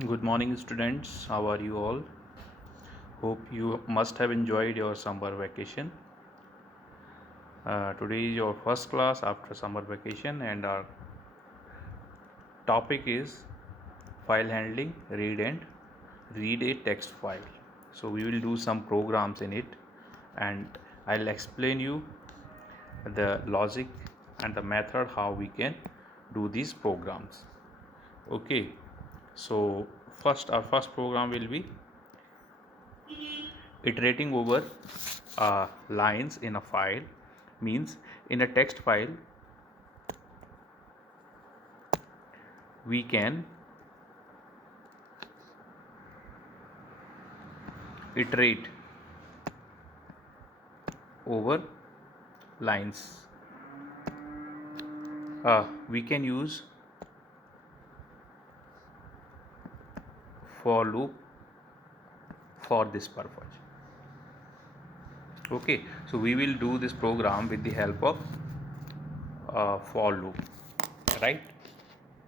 Good morning, students. How are you all? Hope you must have enjoyed your summer vacation. Today is your first class after summer vacation, and our topic is file handling, read a text file. So, we will do some programs in it, and I'll explain you the logic and the method how we can do these programs. Okay, so our first program will be iterating over lines in a file. Means in a text file we can iterate over lines. We can use for loop for this purpose. Okay, so we will do this program with the help of for loop, right?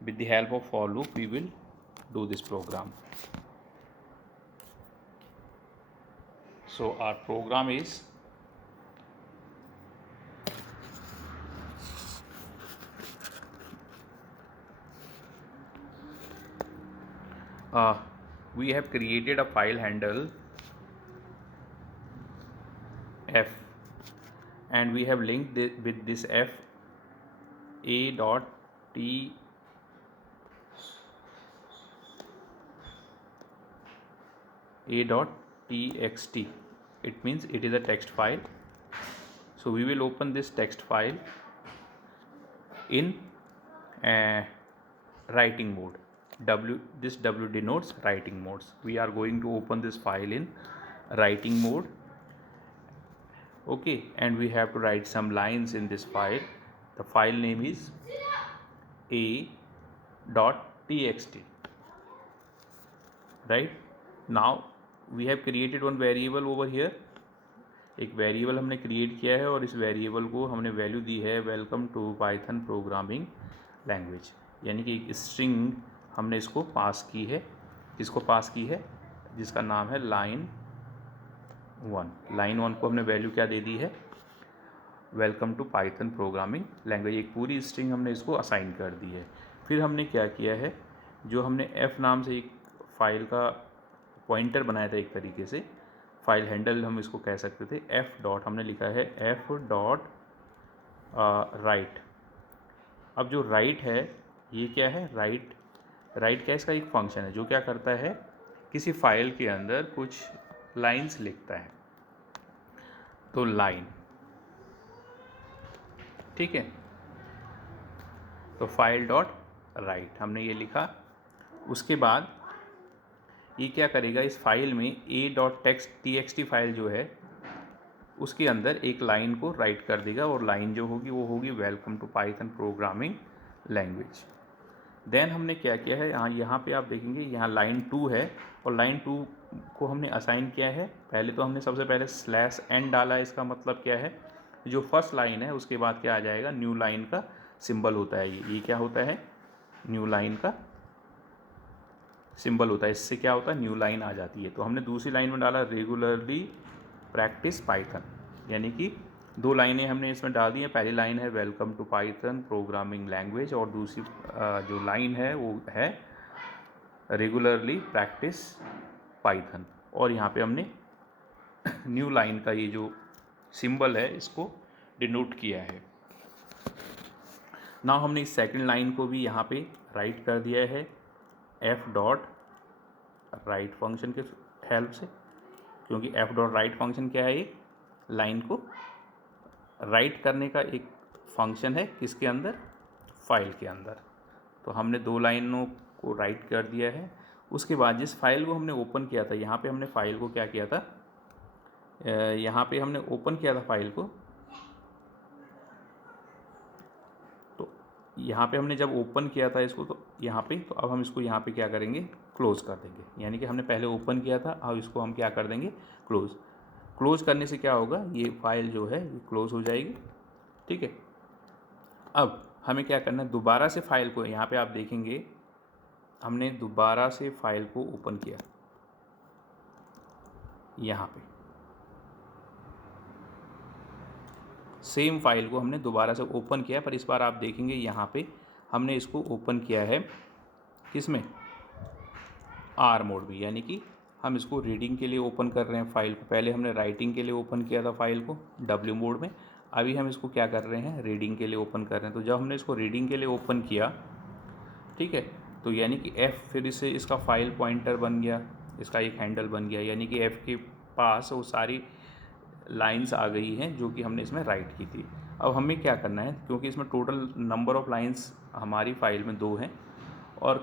With the help of for loop we will do this program. So our program is we have created a file handle f, and we have linked with this f a dot t a.txt. It means it is a text file. So we will open this text file in writing mode. This w denotes writing modes. We are going to open this file in writing mode. Okay, and we have to write some lines in this file. The file name is a.txt. right? Now we have created one variable over here. एक variable हमने create किया है और इस variable को हमने value दी है welcome to Python programming language, यानी कि एक स्ट्रिंग हमने इसको पास की है, जिसको पास की है जिसका नाम है लाइन 1 को हमने वैल्यू क्या दे दी है, welcome to Python programming language. एक पूरी स्ट्रिंग हमने इसको असाइन कर दी है। फिर हमने क्या किया है, जो हमने एफ नाम से एक फाइल का पॉइंटर बनाया था, एक तरीके से फाइल हैंडल हम इसको कह सकते थे, एफ डॉट हमने लिखा है एफ डॉट राइट। अब जो राइट है ये क्या है, राइट क्या इसका एक फंक्शन है जो क्या करता है, किसी फाइल के अंदर कुछ लाइंस लिखता है। तो लाइन, ठीक है, तो फाइल डॉट राइट हमने ये लिखा। उसके बाद ये क्या करेगा, इस फाइल में a डॉट txt फाइल जो है उसके अंदर एक लाइन को राइट कर देगा, और लाइन जो होगी वो होगी welcome to Python programming language. Then हमने क्या किया है, यहाँ पे आप देखेंगे यहाँ लाइन 2 है, और लाइन 2 को हमने असाइन किया है। पहले तो हमने सबसे पहले /n डाला। इसका मतलब क्या है, जो फर्स्ट लाइन है उसके बाद क्या आ जाएगा, न्यू लाइन का सिंबल होता है। ये क्या होता है, न्यू लाइन का सिंबल होता है। इससे क्या होता है, न्यू लाइन आ जाती है। तो हमने दूसरी लाइन में डाला रेगुलरली प्रैक्टिस पाइथन, यानी कि 2 लाइनें हमने इसमें डाल दी हैं। पहली लाइन है welcome to Python programming language, और दूसरी जो लाइन है वो है रेगुलरली प्रैक्टिस पाइथन। और यहाँ पे हमने न्यू लाइन का ये जो सिंबल है इसको डिनोट किया है। ना हमने इस सेकंड लाइन को भी यहाँ पे राइट कर दिया है एफ डॉट राइट फंक्शन के हेल्प से, क्योंकि एफ डॉट राइट फंक्शन क्या है, एक लाइन को राइट करने का एक फंक्शन है, किसके अंदर, फाइल के अंदर। तो हमने 2 लाइनों को राइट कर दिया है। उसके बाद जिस फाइल को हमने ओपन किया था, यहाँ पे हमने फाइल को क्या किया था, यहाँ पे हमने ओपन किया था फाइल को। तो यहाँ पे हमने जब ओपन किया था इसको, तो यहाँ पे, तो अब हम इसको यहाँ पे क्या करेंगे, क्लोज कर देंगे। यानी कि हमने पहले ओपन किया था, अब इसको हम क्या कर देंगे, क्लोज करने से क्या होगा, ये फाइल जो है ये क्लोज हो जाएगी। ठीक है, अब हमें क्या करना है, दोबारा से फाइल को, यहाँ पे आप देखेंगे हमने दोबारा से फाइल को ओपन किया, यहाँ पे सेम फाइल को हमने दोबारा से ओपन किया, पर इस बार आप देखेंगे यहाँ पे हमने इसको ओपन किया है किसमें, आर मोड में, यानी कि हम इसको रीडिंग के लिए ओपन कर रहे हैं फाइल को। पहले हमने राइटिंग के लिए ओपन किया था फाइल को डब्ल्यू मोड में, अभी हम इसको क्या कर रहे हैं, रीडिंग के लिए ओपन कर रहे हैं। तो जब हमने इसको रीडिंग के लिए ओपन किया, ठीक है, तो यानी कि एफ़ फिर से इसका फाइल पॉइंटर बन गया, इसका एक हैंडल बन गया, यानी कि एफ़ के पास वो सारी लाइंस आ गई हैं जो कि हमने इसमें राइट की थी। अब हमें क्या करना है, क्योंकि इसमें टोटल नंबर ऑफ़ लाइंस हमारी फाइल में 2 हैं और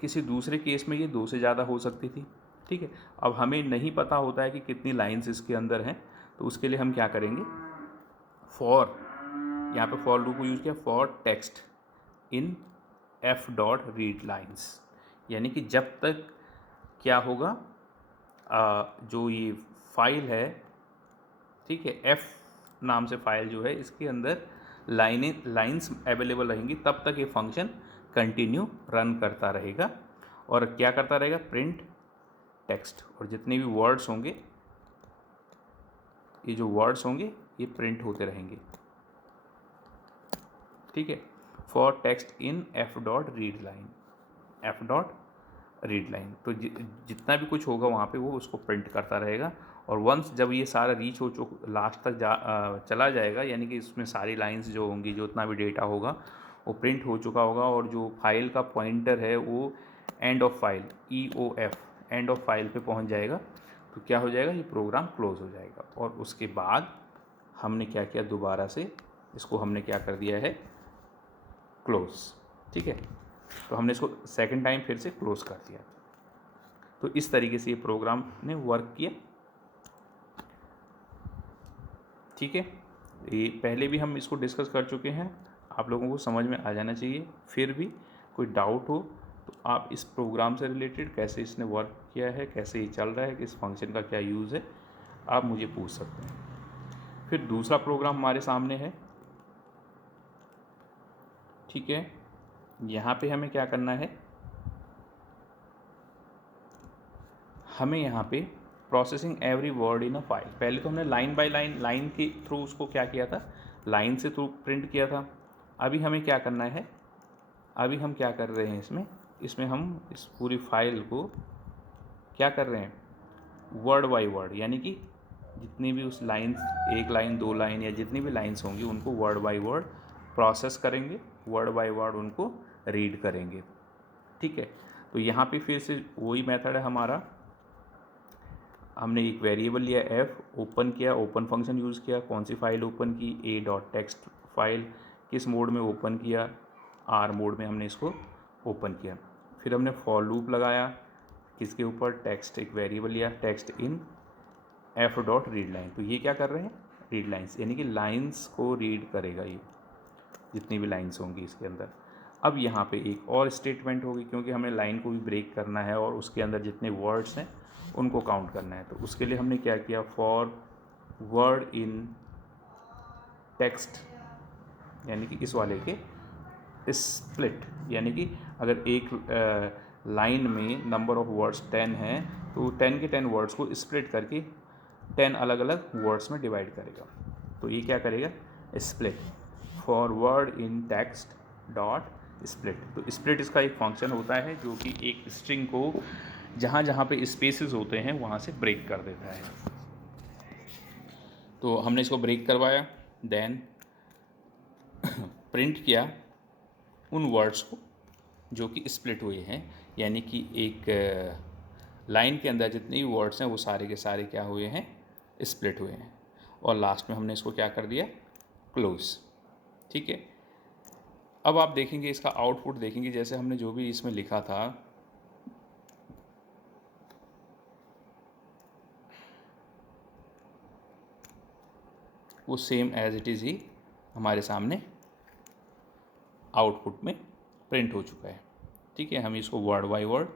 किसी दूसरे केस में ये 2 से ज़्यादा हो सकती थी, ठीक है। अब हमें नहीं पता होता है कि कितनी लाइंस इसके अंदर हैं, तो उसके लिए हम क्या करेंगे, फॉर, यहाँ पे फॉर लूप को यूज़ किया, for text in F dot read lines, यानी कि जब तक क्या होगा, जो ये फाइल है, ठीक है, एफ नाम से फाइल जो है, इसके अंदर लाइंस अवेलेबल रहेंगी, तब तक ये फंक्शन कंटिन्यू रन करता रहेगा। और क्या करता रहेगा, प्रिंट टेक्स्ट, और जितने भी वर्ड्स होंगे, ये जो वर्ड्स होंगे ये प्रिंट होते रहेंगे, ठीक है। For text in F dot read line, F dot read line, तो जितना भी कुछ होगा वहाँ पे वो उसको प्रिंट करता रहेगा। और वंस जब ये सारा रीच हो लास्ट तक चला जाएगा, यानी कि इसमें सारी लाइंस जो होंगी, जो उतना भी डेटा होगा वो प्रिंट हो चुका होगा, और जो फाइल का पॉइंटर है वो end of file, EOF, end of file पे पहुँच जाएगा, तो क्या हो जाएगा, ये प्रोग्राम क्लोज हो जाएगा। और उसके बाद हमने क्या किया, दोबारा से इसको हमने क्या कर दिया है, क्लोज, ठीक है। तो हमने इसको सेकंड टाइम फिर से क्लोज कर दिया। तो इस तरीके से ये प्रोग्राम ने वर्क किया, ठीक है। ये पहले भी हम इसको डिस्कस कर चुके हैं, आप लोगों को समझ में आ जाना चाहिए। फिर भी कोई डाउट हो तो आप इस प्रोग्राम से रिलेटेड, कैसे इसने वर्क किया है, कैसे ये चल रहा है, कि इस फंक्शन का क्या यूज़ है, आप मुझे पूछ सकते हैं। फिर दूसरा प्रोग्राम हमारे सामने है, ठीक है। यहाँ पे हमें क्या करना है, हमें यहाँ पे processing every word in a file, पहले तो हमने लाइन बाय लाइन, लाइन के थ्रू उसको क्या किया था, लाइन से थ्रू प्रिंट किया था। अभी हमें क्या करना है, अभी हम क्या कर रहे हैं, इसमें हम इस पूरी फाइल को क्या कर रहे हैं, वर्ड बाय वर्ड, यानी कि जितनी भी उस लाइन, एक लाइन, 2 लाइन, या जितनी भी लाइन्स होंगी उनको वर्ड बाय वर्ड प्रोसेस करेंगे, वर्ड बाय वर्ड उनको रीड करेंगे, ठीक है। तो यहाँ पे फिर से वही मेथड है हमारा, हमने एक वेरिएबल लिया एफ, ओपन किया, ओपन फंक्शन यूज़ किया, कौन सी फाइल ओपन की, ए डॉट टेक्स्ट फाइल, किस मोड में ओपन किया, आर मोड में हमने इसको ओपन किया। फिर हमने फॉर लूप लगाया, किसके ऊपर, टेक्स्ट, एक वेरिएबल लिया, text in F dot read line, तो ये क्या कर रहे हैं, रीड लाइन्स, यानी कि लाइन्स को रीड करेगा ये, जितनी भी लाइन्स होंगी इसके अंदर। अब यहाँ पे एक और स्टेटमेंट होगी, क्योंकि हमें लाइन को भी ब्रेक करना है और उसके अंदर जितने वर्ड्स हैं उनको काउंट करना है। तो उसके लिए हमने क्या किया, फॉर वर्ड इन टेक्स्ट, यानी कि इस वाले के स्प्लिट, यानी कि अगर एक लाइन में नंबर ऑफ़ वर्ड्स 10 हैं, तो 10 के 10 वर्ड्स को स्प्लिट करके 10 अलग अलग वर्ड्स में डिवाइड करेगा। तो ये क्या करेगा, split, for word in text dot split. तो स्प्लिट इसका एक फंक्शन होता है जो कि एक स्ट्रिंग को जहाँ जहाँ पे स्पेसेस होते हैं वहाँ से ब्रेक कर देता है। तो हमने इसको ब्रेक करवाया, देन प्रिंट किया उन वर्ड्स को जो कि स्प्लिट हुए हैं, यानी कि एक लाइन के अंदर जितने भी वर्ड्स हैं वो सारे के सारे क्या हुए हैं, स्प्लिट हुए हैं। और लास्ट में हमने इसको क्या कर दिया, क्लोज, ठीक है। अब आप देखेंगे इसका आउटपुट देखेंगे, जैसे हमने जो भी इसमें लिखा था वो सेम एज इट इज़ ही हमारे सामने आउटपुट में प्रिंट हो चुका है, ठीक है। हम इसको वर्ड बाय वर्ड,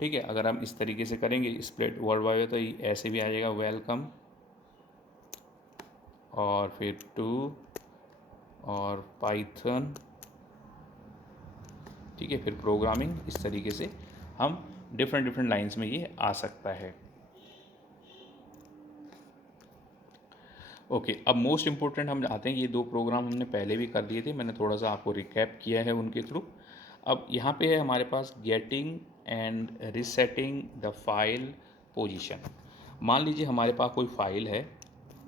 ठीक है, अगर हम इस तरीके से करेंगे स्प्लिट वर्ड बाय वर्ड, तो ऐसे भी आ जाएगा, वेलकम, और फिर टू, और पाइथन, ठीक है, फिर प्रोग्रामिंग, इस तरीके से हम डिफरेंट लाइंस में ये आ सकता है। ओके, अब मोस्ट इम्पोर्टेंट हम आते हैं, ये 2 प्रोग्राम हमने पहले भी कर दिए थे, मैंने थोड़ा सा आपको रिकैप किया है उनके थ्रू। अब यहाँ पे है हमारे पास getting and resetting the file position. मान लीजिए हमारे पास कोई फाइल है,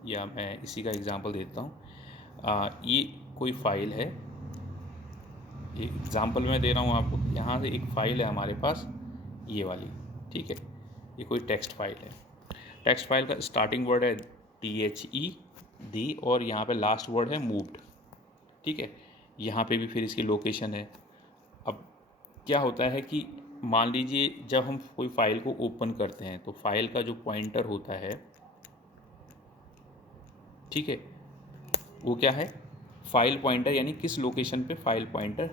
या मैं इसी का एग्जांपल देता हूँ। ये कोई फाइल है, ये एग्जांपल मैं दे रहा हूँ आपको। यहाँ से एक फ़ाइल है हमारे पास, ये वाली, ठीक है, ये कोई टेक्स्ट फाइल है। टेक्स्ट फाइल का स्टार्टिंग वर्ड है THE दी, और यहाँ पे लास्ट वर्ड है मूव्ड, ठीक है। यहाँ पे भी फिर इसकी लोकेशन है। अब क्या होता है कि मान लीजिए जब हम कोई फाइल को ओपन करते हैं तो फाइल का जो पॉइंटर होता है, ठीक है, वो क्या है, फाइल पॉइंटर, यानी किस लोकेशन पे फाइल पॉइंटर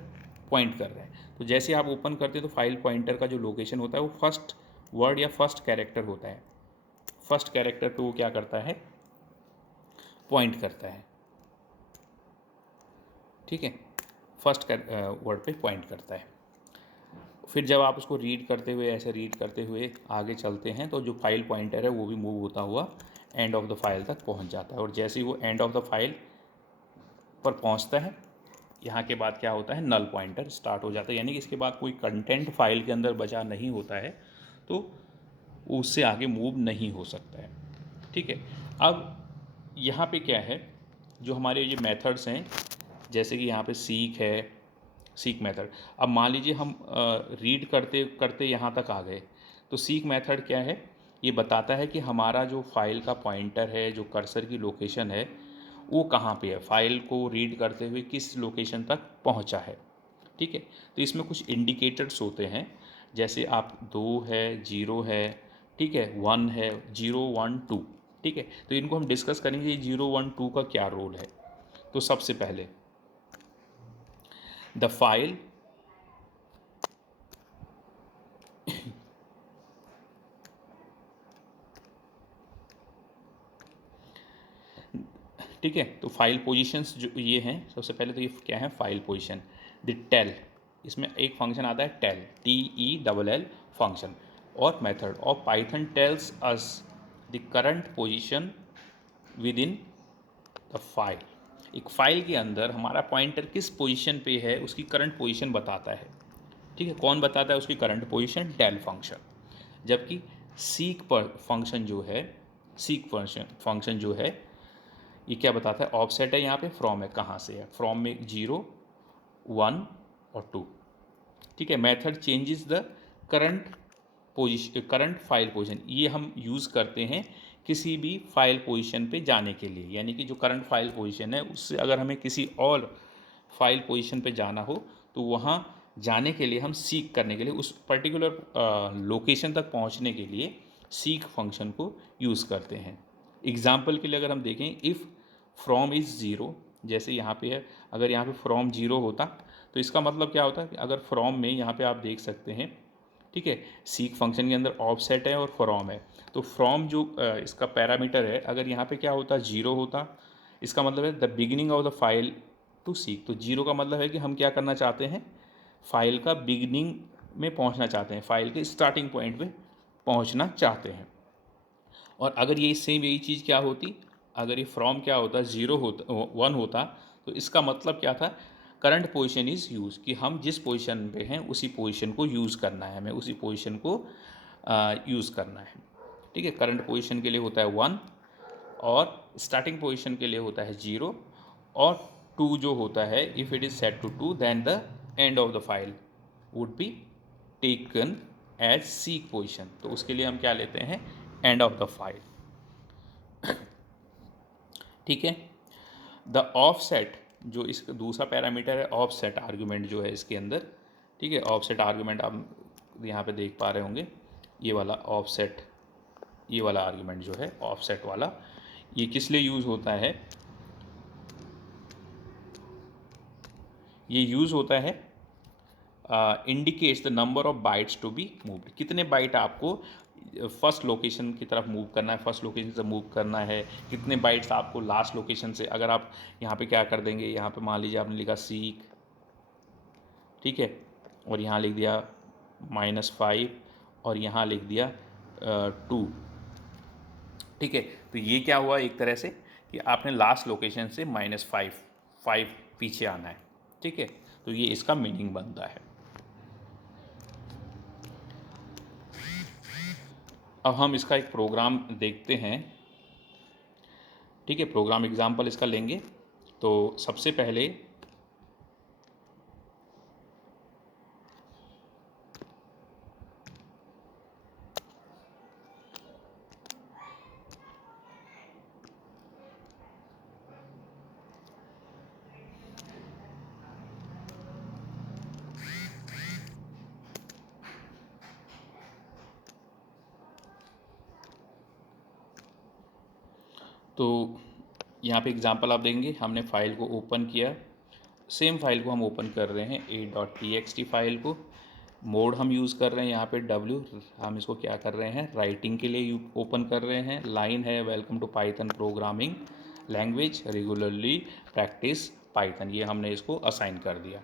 पॉइंट कर रहा है। तो जैसे आप ओपन करते हैं तो फाइल पॉइंटर का जो लोकेशन होता है वो फर्स्ट वर्ड या फर्स्ट कैरेक्टर होता है। फर्स्ट कैरेक्टर पे वो क्या करता है, पॉइंट करता है, ठीक है, फर्स्ट वर्ड पे पॉइंट करता है। फिर जब आप उसको रीड करते हुए, ऐसे रीड करते हुए आगे चलते हैं तो जो फाइल पॉइंटर है वो भी मूव होता हुआ एंड ऑफ द फाइल तक पहुंच जाता है। और जैसे ही वो एंड ऑफ द फाइल पर पहुंचता है, यहाँ के बाद क्या होता है, नल पॉइंटर स्टार्ट हो जाता है, यानी कि इसके बाद कोई कंटेंट फाइल के अंदर बचा नहीं होता है, तो उससे आगे मूव नहीं हो सकता है, ठीक है। अब यहाँ पे क्या है, जो हमारे ये मेथड्स हैं, जैसे कि यहाँ पे सीक है, सीक मेथड। अब मान लीजिए हम रीड करते करते यहाँ तक आ गए, तो सीक मेथड क्या है, ये बताता है कि हमारा जो फाइल का पॉइंटर है, जो कर्सर की लोकेशन है, वो कहाँ पे है, फाइल को रीड करते हुए किस लोकेशन तक पहुँचा है, ठीक है। तो इसमें कुछ इंडिकेटर्स होते हैं, जैसे आप 2 है, 0 है, ठीक है, 1 है, 0 1 2, ठीक है। तो इनको हम डिस्कस करेंगे, ये 0 1 2 का क्या रोल है। तो सबसे पहले द फाइल ठीक है, तो फाइल पोजीशंस जो ये हैं, सबसे पहले तो ये क्या है, फाइल पोजीशन। द टेल, इसमें एक फंक्शन आता है टेल, TELL फंक्शन, और method of Python tells us the current position with in the file. एक फाइल के अंदर हमारा पॉइंटर किस पोजीशन पे है उसकी करंट पोजीशन बताता है, ठीक है। कौन बताता है उसकी करंट पोजीशन, टेल फंक्शन। जबकि सीक पर फंक्शन जो है, सीक फंक्शन जो है, ये क्या बताता है, ऑफसेट है, यहाँ पे फ्रॉम है, कहाँ से है, फ्रॉम में 0 1 और 2, ठीक है। Method changes the current position, current file position, ये हम यूज़ करते हैं किसी भी फाइल पोजीशन पे जाने के लिए, यानी कि जो करंट फाइल पोजीशन है उससे अगर हमें किसी और फाइल पोजीशन पे जाना हो तो वहाँ जाने के लिए हम सीक करने के लिए, उस पर्टिकुलर लोकेशन तक पहुँचने के लिए सीक फंक्शन को यूज़ करते हैं। एग्जाम्पल के लिए अगर हम देखें, इफ़ फ्रॉम इज़ ज़ीरो, जैसे यहाँ पे है, अगर यहाँ पे फ्रॉम 0 होता तो इसका मतलब क्या होता है कि अगर फ्रॉम में यहाँ पे आप देख सकते हैं, ठीक है, सीक फंक्शन के अंदर ऑफसेट है और फ्रॉम है, तो फ्रॉम जो इसका पैरामीटर है, अगर यहाँ पे क्या होता, 0 होता, इसका मतलब है the beginning of the file to seek. तो 0 का मतलब है कि हम क्या करना चाहते हैं, फाइल का बिगिनिंग में पहुँचना चाहते हैं, फाइल के स्टार्टिंग पॉइंट पे पहुँचना चाहते हैं। और अगर ये सेम यही चीज़ क्या होती, अगर ये फ्रॉम क्या होता, 0 होता, 1 होता, तो इसका मतलब क्या था, करंट पोजीशन इज़ यूज़, कि हम जिस पोजीशन पे हैं उसी पोजीशन को यूज़ करना है, हमें उसी पोजीशन को यूज़ करना है, ठीक है। करंट पोजीशन के लिए होता है 1, और स्टार्टिंग पोजीशन के लिए होता है 0, और 2 जो होता है, if it is set to 2 then the end of the file would be taken as seek position. तो उसके लिए हम क्या लेते हैं, एंड ऑफ द फाइल, ठीक है। द ऑफसेट, जो इसका दूसरा पैरामीटर है, ऑफसेट आर्गुमेंट जो है इसके अंदर, ठीक है। ऑफसेट आर्गुमेंट आप यहाँ पे देख पा रहे होंगे, ये वाला ऑफसेट, ये वाला आर्गुमेंट जो है ऑफसेट वाला, ये किस लिए यूज़ होता है, ये यूज़ होता है indicates the number of bytes to be moved, कितने बाइट आपको फर्स्ट लोकेशन की तरफ मूव करना है, फर्स्ट लोकेशन से मूव करना है, कितने बाइट्स आपको लास्ट लोकेशन से, अगर आप यहाँ पे क्या कर देंगे, यहाँ पे मान लीजिए आपने लिखा सीक, ठीक है, और यहाँ लिख दिया -5 और यहाँ लिख दिया 2। ठीक है, तो ये क्या हुआ एक तरह से कि आपने लास्ट लोकेशन से -5 पीछे आना है। ठीक है, तो ये इसका मीनिंग बनता है। अब हम इसका एक प्रोग्राम देखते हैं। ठीक है, प्रोग्राम एग्जाम्पल इसका लेंगे। तो सबसे पहले तो यहाँ पे एग्जांपल आप देंगे। हमने फ़ाइल को ओपन किया, सेम फाइल को हम ओपन कर रहे हैं a.txt फाइल को। मोड हम यूज़ कर रहे हैं यहाँ पे W, हम इसको क्या कर रहे हैं, राइटिंग के लिए ओपन कर रहे हैं। लाइन है welcome to Python programming language regularly practice Python, ये हमने इसको असाइन कर दिया।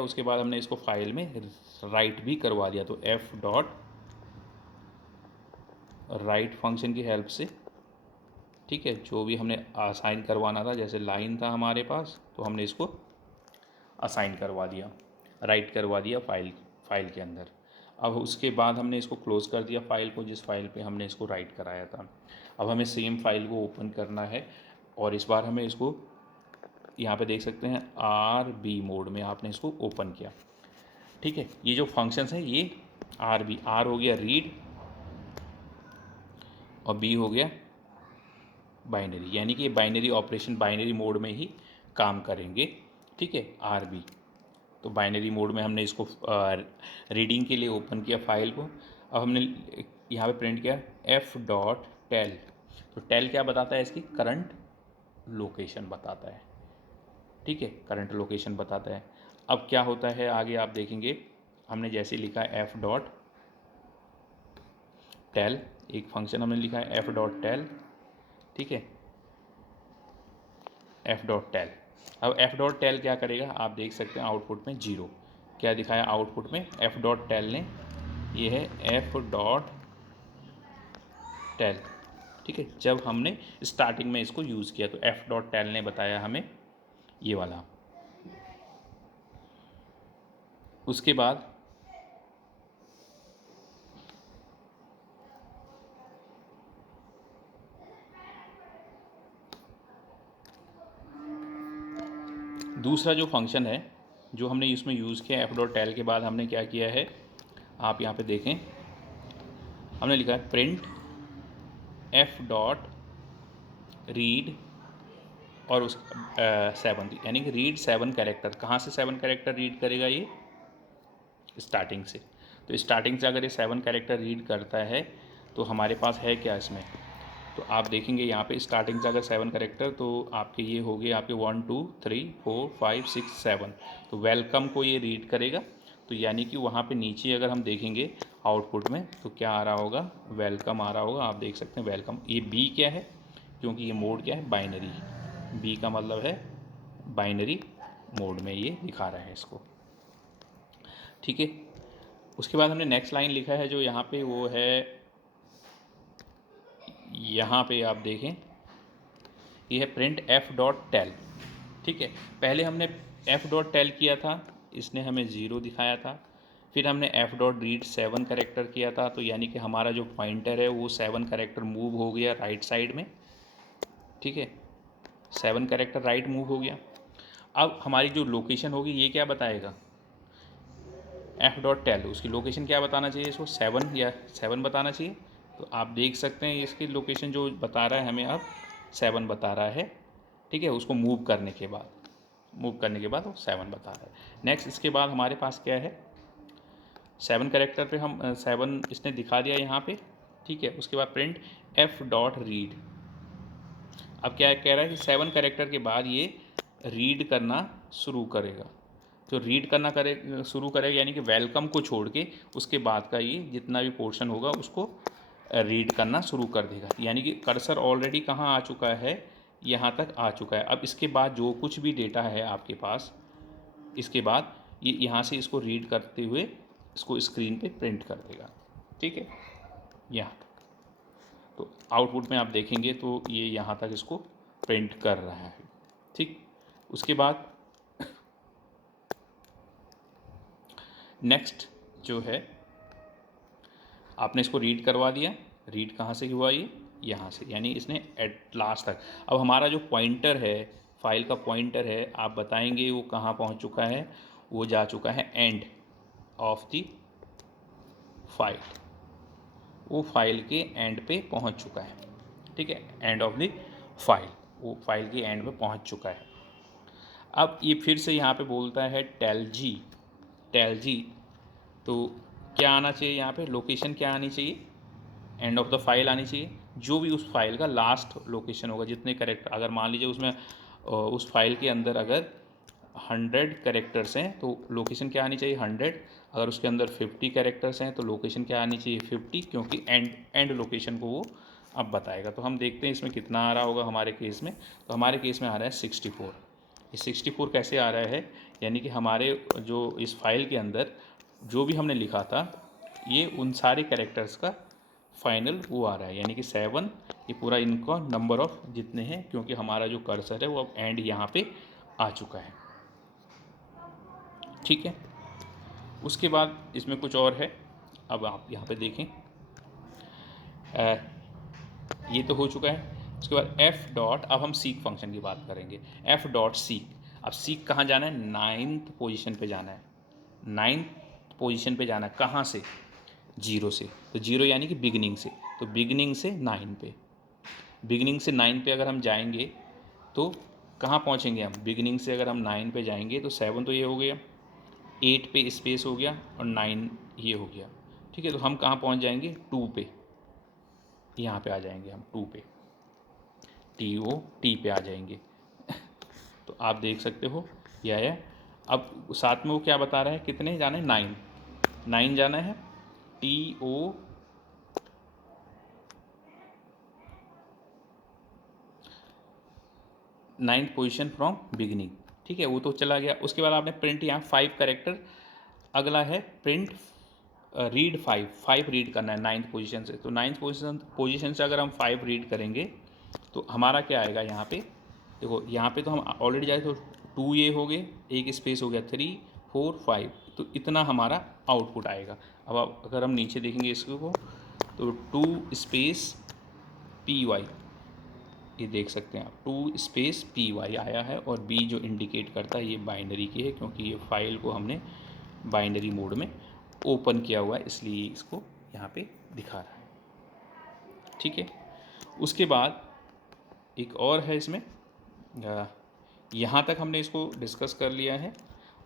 उसके बाद हमने इसको फाइल में राइट भी करवा दिया। तो f.write फंक्शन की हेल्प से, ठीक है, जो भी हमने असाइन करवाना था, जैसे लाइन था हमारे पास, तो हमने इसको असाइन करवा दिया, राइट करवा दिया फाइल के अंदर। अब उसके बाद हमने इसको क्लोज़ कर दिया फाइल को, जिस फाइल पे हमने इसको राइट कराया था। अब हमें सेम फाइल को ओपन करना है और इस बार हमें इसको यहाँ पे देख सकते हैं RB मोड में आपने इसको ओपन किया। ठीक है, ये जो फंक्शंस हैं ये R हो गया रीड और B हो गया बाइनरी, यानी कि बाइनरी ऑपरेशन बाइनरी मोड में ही काम करेंगे। ठीक है, RB। तो बाइनरी मोड में हमने इसको रीडिंग के लिए ओपन किया फाइल को। अब हमने यहाँ पे प्रिंट किया f.tel। तो टेल क्या बताता है, इसकी करंट लोकेशन बताता है। ठीक है, करंट लोकेशन बताता है। अब क्या होता है आगे आप देखेंगे, हमने जैसे लिखा है f.tel, एक फंक्शन हमने लिखा है f.tel। ठीक है, f.tel। अब f.tel क्या करेगा, आप देख सकते हैं आउटपुट में 0 क्या दिखाया आउटपुट में। f.tel ने, ये है f.tel। ठीक है, जब हमने स्टार्टिंग में इसको यूज़ किया तो f.tel ने बताया हमें ये वाला। उसके बाद दूसरा जो फंक्शन है जो हमने इसमें यूज़ किया f.tel के बाद हमने क्या किया है, आप यहाँ पे देखें, हमने लिखा है प्रिंट f.read और उस 7, यानी कि रीड 7 कैरेक्टर। कहाँ से 7 कैरेक्टर रीड करेगा, ये स्टार्टिंग से। तो स्टार्टिंग से अगर ये 7 कैरेक्टर रीड करता है तो हमारे पास है क्या इसमें, तो आप देखेंगे यहाँ पे स्टार्टिंग से अगर 7 कैरेक्टर, तो आपके ये हो गए आपके 1 2 3 4 5 6 7। तो वेलकम को ये रीड करेगा। तो यानी कि वहाँ पे नीचे अगर हम देखेंगे आउटपुट में तो क्या आ रहा होगा, वेलकम आ रहा होगा। आप देख सकते हैं वेलकम। ये बी क्या है, क्योंकि ये मोड क्या है, बाइनरी। बी का मतलब है बाइनरी मोड में ये दिखा रहा है इसको। ठीक है, उसके बाद हमने नेक्स्ट लाइन लिखा है जो यहाँ पे, वो है यहाँ पे आप देखें, ये है प्रिंट f.tel। ठीक है, पहले हमने f.tel किया था, इसने हमें 0 दिखाया था। फिर हमने f.read 7 कैरेक्टर किया था, तो यानी कि हमारा जो पॉइंटर है वो 7 कैरेक्टर मूव हो गया राइट साइड में। ठीक है, 7 कैरेक्टर राइट मूव हो गया। अब हमारी जो लोकेशन होगी ये क्या बताएगा, f.tel, उसकी लोकेशन क्या बताना चाहिए इसको, 7 बताना चाहिए। तो आप देख सकते हैं इसकी लोकेशन जो बता रहा है हमें अब 7 बता रहा है। ठीक है, उसको मूव करने के बाद वो 7 बता रहा है। नेक्स्ट इसके बाद हमारे पास क्या है, 7 कैरेक्टर पे हम 7 इसने दिखा दिया यहाँ पे। ठीक है, उसके बाद प्रिंट f.read। अब क्या कह रहा है कि 7 कैरेक्टर के बाद ये रीड करना शुरू करेगा। तो रीड करना शुरू करेगा, यानी कि वेलकम को छोड़ के उसके बाद का ये जितना भी पोर्शन होगा उसको रीड करना शुरू कर देगा। यानी कि कर्सर ऑलरेडी कहाँ आ चुका है, यहाँ तक आ चुका है। अब इसके बाद जो कुछ भी डेटा है आपके पास, इसके बाद ये यहाँ से इसको रीड करते हुए इसको स्क्रीन पे प्रिंट कर देगा। ठीक है, यहाँ तो आउटपुट में आप देखेंगे तो ये यहाँ तक इसको प्रिंट कर रहा है। ठीक, उसके बाद नेक्स्ट जो है, आपने इसको रीड करवा दिया। रीड कहाँ से हुआ? ये यहाँ से, यानी इसने एट लास्ट तक। अब हमारा जो पॉइंटर है, फाइल का पॉइंटर है, आप बताएंगे वो कहाँ पहुँच चुका है? वो जा चुका है एंड ऑफ द फाइल, वो फाइल के एंड पे पहुँच चुका है। ठीक है, एंड ऑफ द फाइल, वो फाइल के एंड पे पहुँच चुका है। अब ये फिर से यहाँ पे बोलता है टेल जी, तो क्या आना चाहिए यहाँ पे? लोकेशन क्या आनी चाहिए? एंड ऑफ द फाइल आनी चाहिए। जो भी उस फाइल का लास्ट लोकेशन होगा, जितने करेक्टर, अगर मान लीजिए उसमें उस फाइल के अंदर अगर 100 कैरेक्टर्स हैं तो लोकेशन क्या आनी चाहिए? 100। अगर उसके अंदर 50 कैरेक्टर्स हैं तो लोकेशन क्या आनी चाहिए? 50, क्योंकि एंड लोकेशन को वो अब बताएगा। तो हम देखते हैं इसमें कितना आ रहा होगा हमारे केस में। तो हमारे केस में आ रहा है 64। ये 64 कैसे आ रहा है? यानी कि हमारे जो इस फाइल के अंदर जो भी हमने लिखा था, ये उन सारे कैरेक्टर्स का फाइनल वो आ रहा है, यानी कि 7। ये पूरा इनका नंबर ऑफ जितने हैं, क्योंकि हमारा जो कर्सर है वो अब एंड यहाँ पे आ चुका है। ठीक है, उसके बाद इसमें कुछ और है। अब आप यहाँ पे देखें, ये तो हो चुका है। उसके बाद एफ डॉट, अब हम सीक फंक्शन की बात करेंगे। एफ डॉट सीक, अब सीक कहाँ जाना है? 9th पोजीशन पे जाना है। 9th पोजीशन पे जाना है, कहाँ से? 0 से। तो 0 यानी कि बिगनिंग से, तो बिगनिंग से 9 पे, बिगनिंग से 9 पे अगर हम जाएंगे तो कहाँ पहुँचेंगे हम? बिगनिंग से अगर हम 9 पे जाएंगे तो 7 तो ये हो गया, 8 पे स्पेस हो गया और 9 ये हो गया। ठीक है, तो हम कहाँ पहुँच जाएंगे? 2 पे, यहाँ पे आ जाएंगे हम 2 पे, टी पे आ जाएंगे। तो आप देख सकते हो यह है। अब साथ में वो क्या बता रहा है? कितने जाना है? 9 जाना है। TO 9th position from beginning. ठीक है, वो तो चला गया। उसके बाद आपने प्रिंट यहाँ 5 कैरेक्टर, अगला है प्रिंट रीड 5 रीड करना है 9th पोजीशन से। तो 9th पोजीशन से अगर हम 5 रीड करेंगे तो हमारा क्या आएगा? यहाँ पे देखो, यहाँ पे तो हम ऑलरेडी जाए तो 2 ये हो गए, एक स्पेस हो गया, 3 4 5, तो इतना हमारा आउटपुट आएगा। अब अगर हम नीचे देखेंगे इसको तो 2 स्पेस PY, ये देख सकते हैं आप, 2 स्पेस PY आया है। और B जो इंडिकेट करता है ये बाइनरी की है, क्योंकि ये फाइल को हमने बाइनरी मोड में ओपन किया हुआ है, इसलिए इसको यहाँ पे दिखा रहा है। ठीक है, उसके बाद एक और है इसमें, यहाँ तक हमने इसको डिस्कस कर लिया है।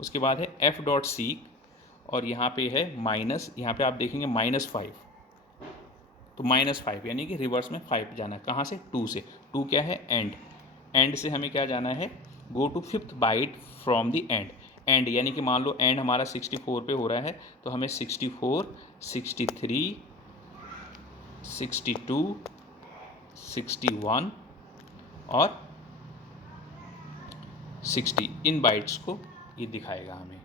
उसके बाद है एफ डॉट सीक, और यहाँ पे है माइनस, यहाँ पे आप देखेंगे -5, तो -5 यानी कि रिवर्स में 5 जाना है। कहाँ से? 2 से। 2 क्या है? एंड से हमें क्या जाना है? Go to 5th byte from the end यानी कि मान लो एंड हमारा 64 पे हो रहा है, तो हमें 64 63 62 61 और 60 इन बाइट्स को ये दिखाएगा हमें।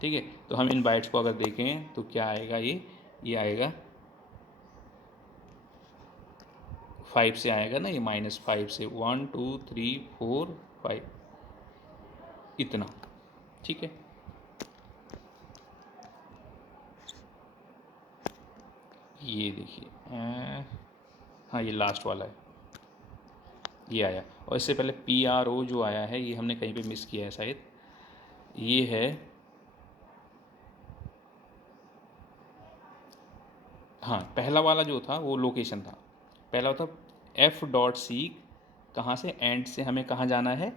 ठीक है, तो हम इन बाइट्स को अगर देखें तो क्या आएगा? ये आएगा 5 से आएगा ना, ये -5 से 1 2 3 4 5 इतना। ठीक है, ये देखिए, हाँ ये लास्ट वाला है, ये आया। और इससे पहले PRO जो आया है, ये हमने कहीं पे मिस किया है शायद, ये है, हाँ पहला वाला जो था वो लोकेशन था। पहला था एफ डॉट सीक, कहाँ से? एंड से हमें कहाँ जाना है?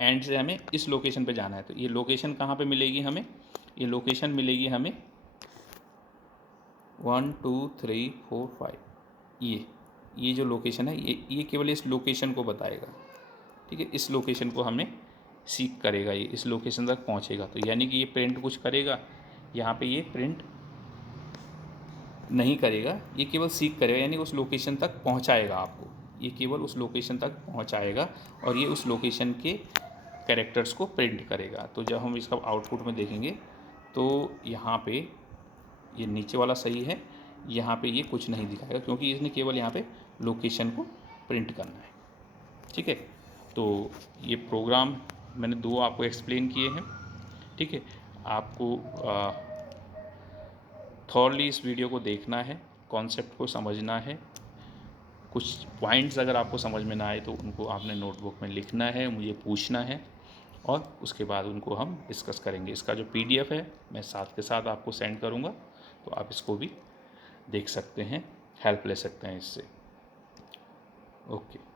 एंड से हमें इस लोकेशन पे जाना है। तो ये लोकेशन कहाँ पे मिलेगी हमें? ये लोकेशन मिलेगी हमें 1 2 3 4 5, ये जो लोकेशन है, ये केवल इस लोकेशन को बताएगा। ठीक है, इस लोकेशन को हमें सीक करेगा, ये इस लोकेशन तक पहुँचेगा। तो यानी कि ये प्रिंट कुछ करेगा, यहाँ पे ये प्रिंट नहीं करेगा, ये केवल सीक करेगा, यानी उस लोकेशन तक पहुँचाएगा आपको। ये केवल उस लोकेशन तक पहुँचाएगा, और ये उस लोकेशन के कैरेक्टर्स को प्रिंट करेगा। तो जब हम इसका आउटपुट में देखेंगे तो यहाँ पे ये नीचे वाला सही है, यहाँ पे ये कुछ नहीं दिखाएगा क्योंकि इसने केवल यहाँ पे लोकेशन को प्रिंट करना है। ठीक है, तो ये प्रोग्राम मैंने 2 आपको एक्सप्लेन किए हैं। ठीक है, आपको थॉरली इस वीडियो को देखना है, कॉन्सेप्ट को समझना है। कुछ पॉइंट्स अगर आपको समझ में ना आए तो उनको आपने नोटबुक में लिखना है, मुझे पूछना है और उसके बाद उनको हम डिस्कस करेंगे। इसका जो PDF है मैं साथ के साथ आपको सेंड करूँगा, तो आप इसको भी देख सकते हैं, हेल्प ले सकते हैं इससे। ओके।